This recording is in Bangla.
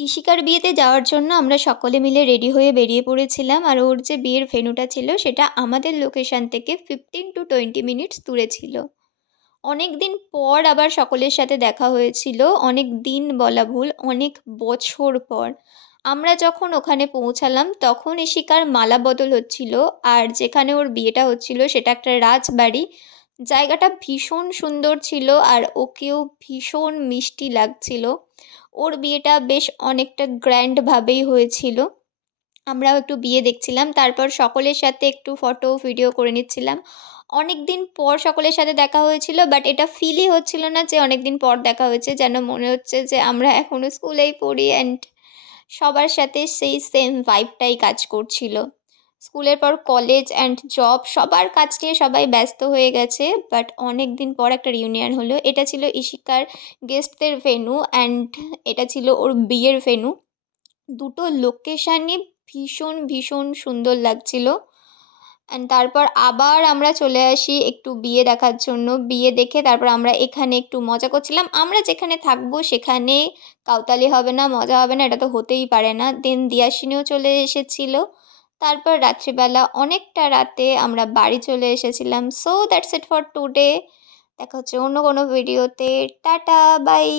ইশিকার বিয়েতে যাওয়ার জন্য আমরা সকলে মিলে রেডি হয়ে বেরিয়ে পড়েছিলাম। আর ওর যে বিয়ের ভেন্যুটা ছিল সেটা আমাদের লোকেশন থেকে 15 to 20 মিনিটস দূরে ছিল। অনেকদিন পর আবার সকলের সাথে দেখা হয়েছিল। অনেক দিন বলা ভুল, অনেক বছর পর। আমরা যখন ওখানে পৌঁছালাম তখন ইশিকার মালা বদল হচ্ছিল। আর যেখানে ওর বিয়েটা হচ্ছিল সেটা একটা রাজবাড়ি। জায়গাটা ভীষণ সুন্দর ছিল আর ওকেও ভীষণ মিষ্টি লাগছিল। ওর বিয়েটা বেশ অনেকটা গ্র্যান্ড ভাবেই হয়েছিল। আমরাও একটু বিয়ে দেখছিলাম। তারপর সকলের সাথে একটু ফটো, ভিডিও করে নিচ্ছিলাম। অনেকদিন পর সকলের সাথে দেখা হয়েছিল, বাট এটা ফিলই হচ্ছিল না যে অনেকদিন পর দেখা হয়েছে। যেন মনে হচ্ছে যে আমরা এখনো স্কুলেই পড়ি অ্যান্ড সবার সাথে সেই সেম ভাইবটাই কাজ করছিল। স্কুলের পর কলেজ অ্যান্ড জব সবার কাজ নিয়ে সবাই ব্যস্ত হয়ে গেছে। বাট অনেকদিন পর একটা রিউনিয়ন হলো। এটা ছিল ইশিকার গেস্টদের ভেন্যু অ্যান্ড এটা ছিল ওর বিয়ের ভেন্যু। দুটো লোকেশানই ভীষণ সুন্দর লাগছিল। অ্যান্ড তারপর আবার আমরা চলে আসি একটু বিয়ে দেখার জন্য। বিয়ে দেখে তারপর আমরা এখানে একটু মজা করছিলাম। আমরা যেখানে থাকবো সেখানে কাউতালি হবে না, মজা হবে না, এটা তো হতেই পারে না। দেন দিয়াশিনীও চলে এসেছিল। তারপর রাত্রিবেলা অনেকটা রাতে আমরা বাড়ি চলে এসেছিলাম। So that's it for today. দেখা হচ্ছে অন্য কোনো ভিডিওতে। Tata, by.